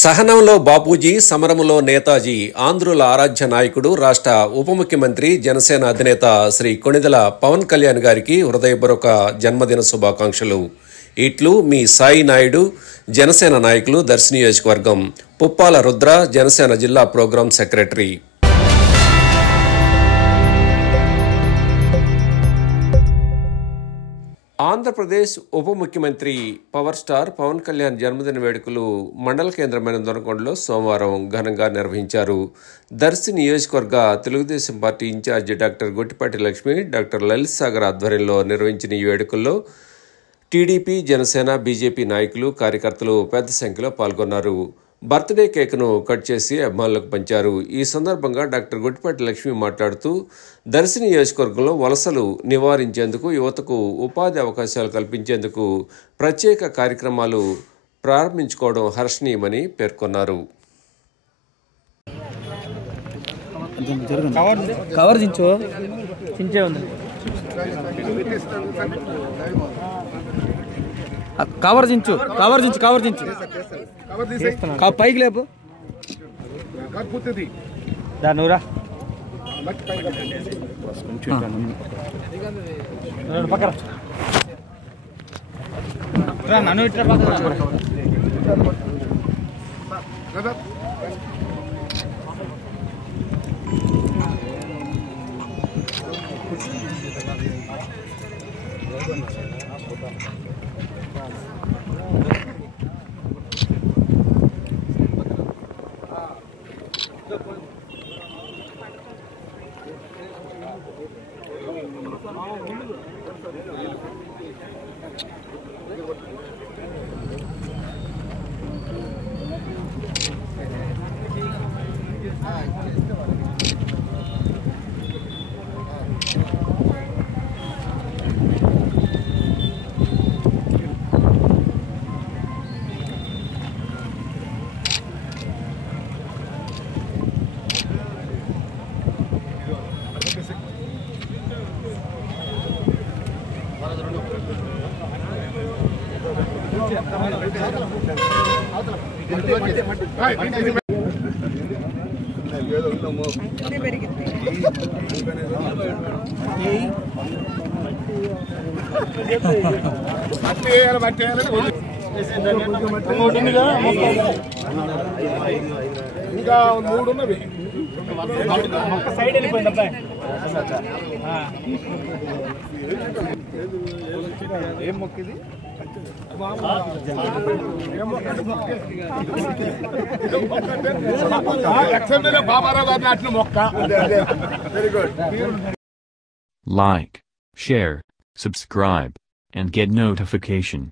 సహనంలో బాపూజీ, సమరములో నేతాజీ. ఆంధ్రుల ఆరాధ్య నాయకుడు, రాష్ట్ర ఉప ముఖ్యమంత్రి, జనసేన అధినేత శ్రీ కొణిదెల పవన్ కళ్యాణ్ గారికి హృదయపూర్వక జన్మదిన శుభాకాంక్షలు. ఇట్లు మీ సాయి నాయుడు, జనసేన నాయకులు, దర్శి నియోజకవర్గం. పుప్పాల రుద్ర, జనసేన జిల్లా ప్రోగ్రాం సెక్రటరీ. ఆంధ్రప్రదేశ్ ఉప ముఖ్యమంత్రి పవర్ స్టార్ పవన్ కళ్యాణ్ జన్మదిన వేడుకలు మండల కేంద్రమైన దొనకొండలో సోమవారం ఘనంగా నిర్వహించారు. దర్శి నియోజకవర్గ Telugu Desam party incharge doctor Gottipati Lakshmi, doctor Lalit Sagar ఆధ్వర్యంలో నిర్వహించిన ఈ వేడుకల్లో టీడీపీ, జనసేన, బీజేపీ నాయకులు, కార్యకర్తలు పెద్ద సంఖ్యలో పాల్గొన్నారు. బర్త్డే కేక్ను కట్ చేసి అభిమానులకు పంచారు. ఈ సందర్భంగా డాక్టర్ గొట్టిపాటి లక్ష్మి మాట్లాడుతూ, దర్శి నియోజకవర్గంలో వలసలు నివారించేందుకు, యువతకు ఉపాధి అవకాశాలు కల్పించేందుకు ప్రత్యేక కార్యక్రమాలు ప్రారంభించుకోవడం హర్షణీయమని పేర్కొన్నారు. పైకి లేపు నూరా నన్ను ఇట్లా ఇంకా మూడు ఉన్నవి సైడ్ వెళ్ళిపోయింది. ఏం మొక్కిది? బాబారావు గారిని అట్ల మొక్క. Very good. Like, share, subscribe, and get notification.